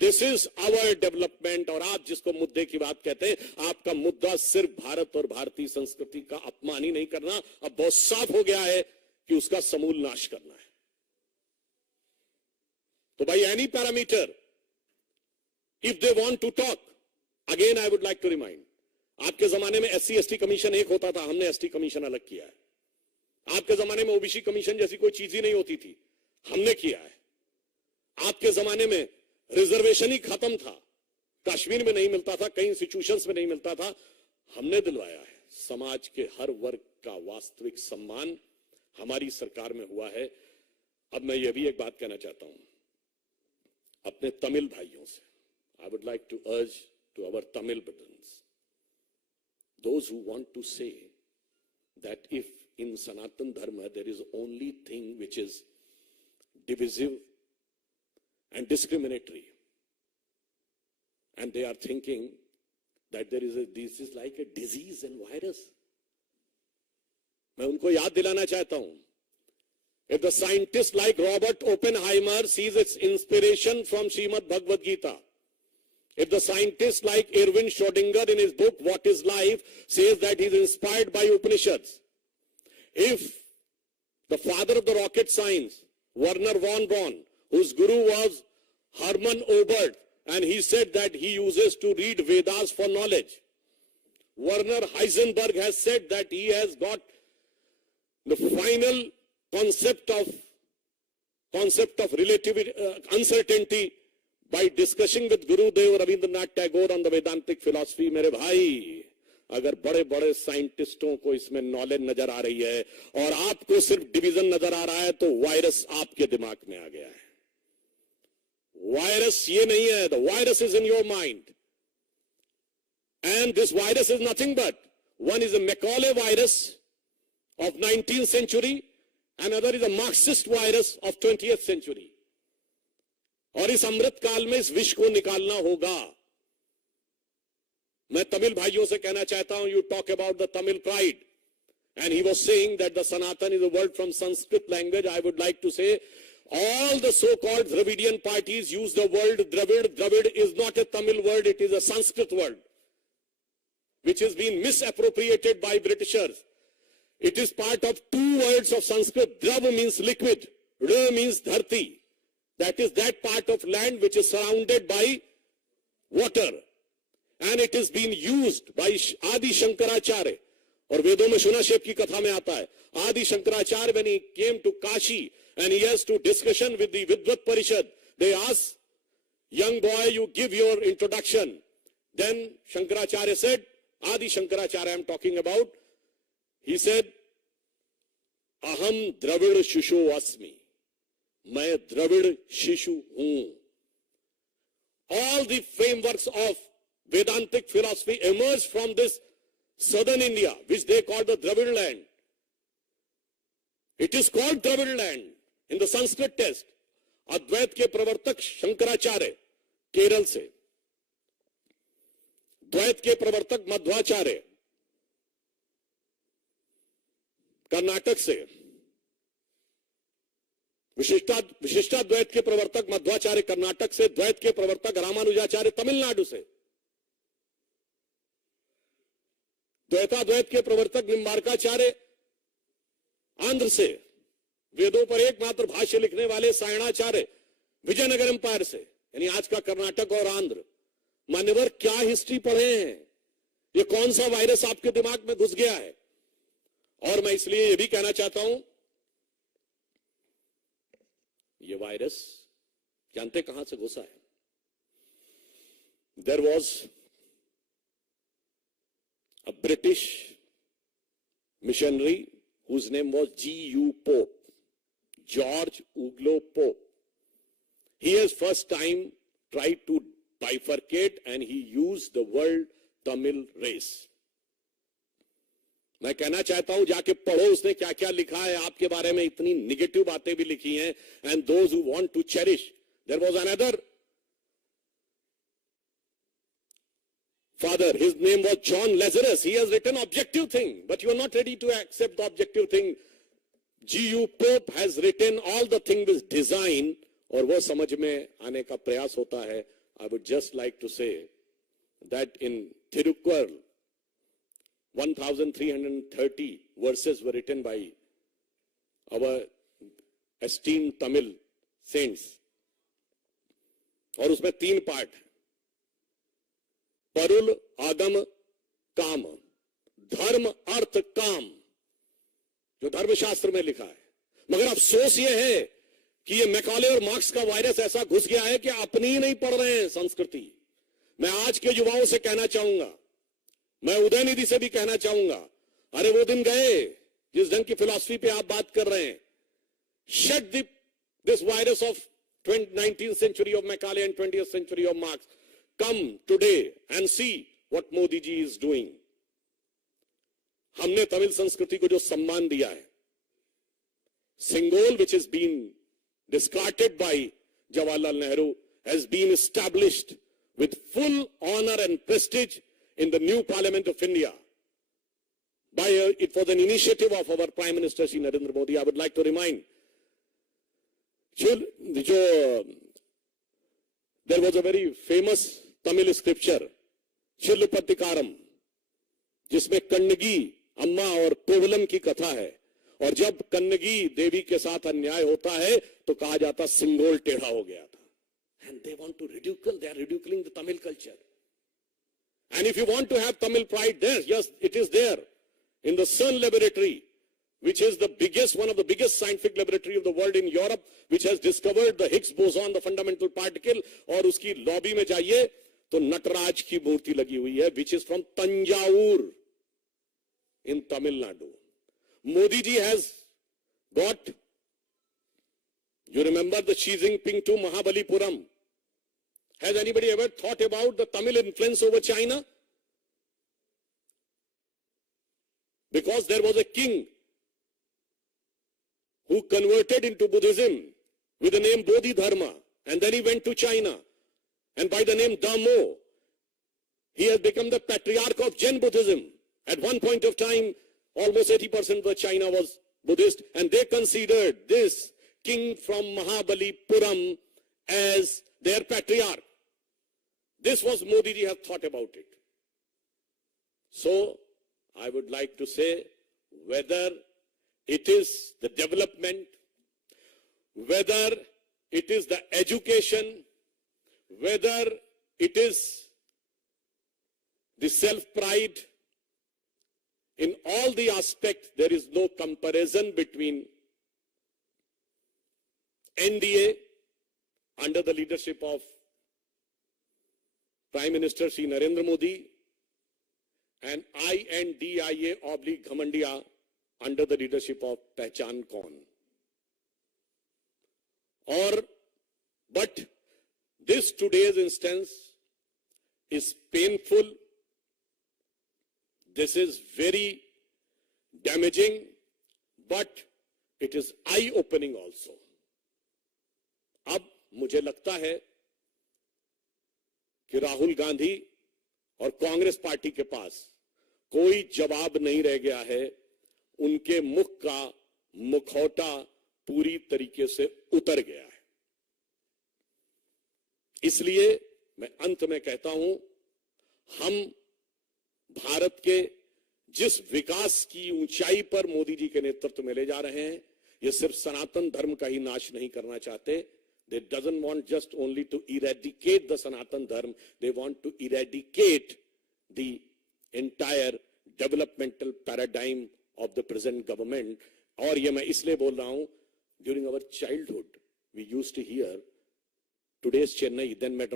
This is our development. और आप जिसको मुद्दे की बात कहते हैं, आपका मुद्दा सिर्फ भारत और भारतीय संस्कृति का अपमान ही नहीं करना, अब बहुत साफ हो गया है कि उसका समूल नाश करना है। तो भाई any parameter, if they want to talk, again I would like to remind, आपके जमाने में SC ST कमीशन एक होता था, हमने ST कमीशन अलग किया है। आपके जमाने में OBC कमीशन जैसी कोई चीज ही नहीं होती थी, हमने किया है। आपके जमाने में रिजर्वेशन ही खत्म था, कश्मीर में नहीं मिलता था, कई इंस्टीट्यूशंस में नहीं मिलता था, हमने दिलवाया है। समाज के हर वर्ग का वास्तविक सम्मान हमारी सरकार में हुआ है। अब मैं ये भी एक बात कहना चाहता हूं अपने तमिल भाइयों से, I would like to urge to our Tamil brothers, those who want to say that if in Sanatan Dharma there is only thing which is divisive and discriminatory, and they are thinking that this is like a disease and virus, मैं उनको याद दिलाना चाहता हूं, if the scientist like Robert Oppenheimer sees its inspiration from Srimad Bhagavad Gita, if the scientist like Erwin Schrödinger in his book What is Life says that he is inspired by Upanishads, if the father of the rocket science, Werner von Braun, whose guru was Hermann Oberth, and he said that he uses to read Vedas for knowledge, Werner Heisenberg has said that he has got the final concept of relativity, uncertainty, by discussing with Gurudev Rabindranath Tagore on the Vedantic philosophy। मेरे भाई, अगर बड़े बड़े साइंटिस्टों को इसमें knowledge नजर आ रही है और आपको सिर्फ डिवीजन नजर आ रहा है, तो वायरस आपके दिमाग में आ गया है। वायरस ये नहीं है, the virus is in your mind, and this virus is nothing but, one is a Macaulay virus of 19th century, another is a Marxist virus of 20th century। और इस अमृत काल में इस विष को निकालना होगा। मैं तमिल भाइयों से कहना चाहता हूं, you talk about the Tamil pride, and he was saying that the Sanatan is a word from Sanskrit language. I would like to say all the so-called Dravidian parties use the word Dravid. Dravid is not a Tamil word, it is a Sanskrit word, which has been misappropriated by Britishers. It is part of two words of Sanskrit. Drav means liquid, Ra means dharti. That is that part of land which is surrounded by water. And it is being used by Adi Shankaracharya. और वेदों में शुनाशेप की कथा में आता है, Adi Shankaracharya, when he came to Kashi and he has to discussion with the Vidvat Parishad, they ask, young boy, you give your introduction. Then Shankaracharya said, Adi Shankaracharya I am talking about, he said, Aham Dravid Shishu Asmi. मैं द्रविड़ शिशु हूं। All the frameworks of Vedantic philosophy emerged from this southern India, which they call the Dravid land. It is called Dravid land in the Sanskrit text. अद्वैत के प्रवर्तक शंकराचार्य केरल से, द्वैत के प्रवर्तक मध्वाचार्य कर्नाटक से, विशिष्टाद्वैत के प्रवर्तक मध्वाचार्य कर्नाटक से, द्वैत के प्रवर्तक रामानुजाचार्य तमिलनाडु से, द्वैताद्वैत के प्रवर्तक निम्बार्काचार्य आंध्र से, वेदों पर एकमात्र भाष्य लिखने वाले सायणाचार्य विजयनगर एम्पायर से, यानी आज का कर्नाटक और आंध्र। मान्यवर, क्या हिस्ट्री पढ़े हैं? ये कौन सा वायरस आपके दिमाग में घुस गया है? और मैं इसलिए यह भी कहना चाहता हूं, ये वायरस जानते कहां से घुसा है? There was a British missionary whose name was G.U. Pope, George Uglo Pope. He has first time tried to bifurcate and he used the word Tamil race. मैं कहना चाहता हूं, जाके पढ़ो उसने क्या क्या लिखा है आपके बारे में। इतनी निगेटिव बातें भी लिखी हैं। And those who want to cherish, there was another father, his name was John Lazarus. He has written objective thing, but you are not ready to accept the objective thing. G.U. Pope has written all the thing with design, और वो समझ में आने का प्रयास होता है I would just like to say that in Thirukkural, 1,330 verses were written by our esteemed Tamil saints. और उसमें 3 पार्ट, परुल, आगम, काम, धर्म, अर्थ, काम, जो धर्मशास्त्र में लिखा है। मगर अफसोस यह है कि ये मैकॉले और मार्क्स का वायरस ऐसा घुस गया है कि अपनी ही नहीं पढ़ रहे हैं संस्कृति। मैं आज के युवाओं से कहना चाहूंगा, मैं उदयनिधि से भी कहना चाहूंगा, अरे वो दिन गए जिस ढंग की फिलॉसफी पे आप बात कर रहे हैं। Shed this virus of 19th century of Macaulay and 20th century of Marx. Come today and see what Modi ji is doing. हमने तमिल संस्कृति को जो सम्मान दिया है, Singol, which has been discarded by Jawaharlal Nehru, has been established with full honor and prestige in the new Parliament of India. It was an initiative of our Prime Minister Shri Narendra Modi. I would like to remind, there was a very famous Tamil scripture, Chillupatikaram, जिसमें कन्नगी अम्मा और कोवलम की कथा है। और जब कन्नगी देवी के साथ अन्याय होता है तो कहा जाता सिंगोल टेढ़ा हो गया था। And they want to ridicule, they are ridiculing the Tamil culture. And if you want to have Tamil pride there, yes, it is there in the CERN laboratory, which is the biggest, one of the biggest scientific laboratory of the world in Europe, which has discovered the Higgs boson, the fundamental particle. और उसकी lobby में जाइए तो नटराज की मूर्ति लगी हुई है, which is from Tanjavur in Tamil Nadu. Modi ji has got, you remember the Xi Jinping to Mahabalipuram. Has anybody ever thought about the Tamil influence over China? Because there was a king who converted into Buddhism with the name Bodhidharma, and then he went to China, and by the name Dhammo, he has become the patriarch of Jain Buddhism. At one point of time, almost 80% of China was Buddhist, and they considered this king from Mahabalipuram as their patriarch. This was Modi ji have thought about it. So, I would like to say, whether it is the development, whether it is the education, whether it is the self-pride, in all the aspects, there is no comparison between NDA under the leadership of Prime Minister Shri Narendra Modi and INDIA/Ghamandia under the leadership of Pehchan Kaun. But this today's instance is painful. This is very damaging, but it is eye-opening also. अब मुझे लगता है कि राहुल गांधी और Congress party के पास कोई जवाब नहीं रह गया है। उनके मुख का मुखौटा पूरी तरीके से उतर गया है। इसलिए मैं अंत में कहता हूं, हम भारत के जिस विकास की ऊंचाई पर मोदी जी के नेतृत्व में ले जा रहे हैं, ये सिर्फ सनातन धर्म का ही नाश नहीं करना चाहते। They doesn't want just only to eradicate the Sanatan Dharma, they want to eradicate the entire developmental paradigm of the present government. और ये मैं इसलिए बोल रहा हूं, during our childhood, we used to hear today's Chennai, then Madras.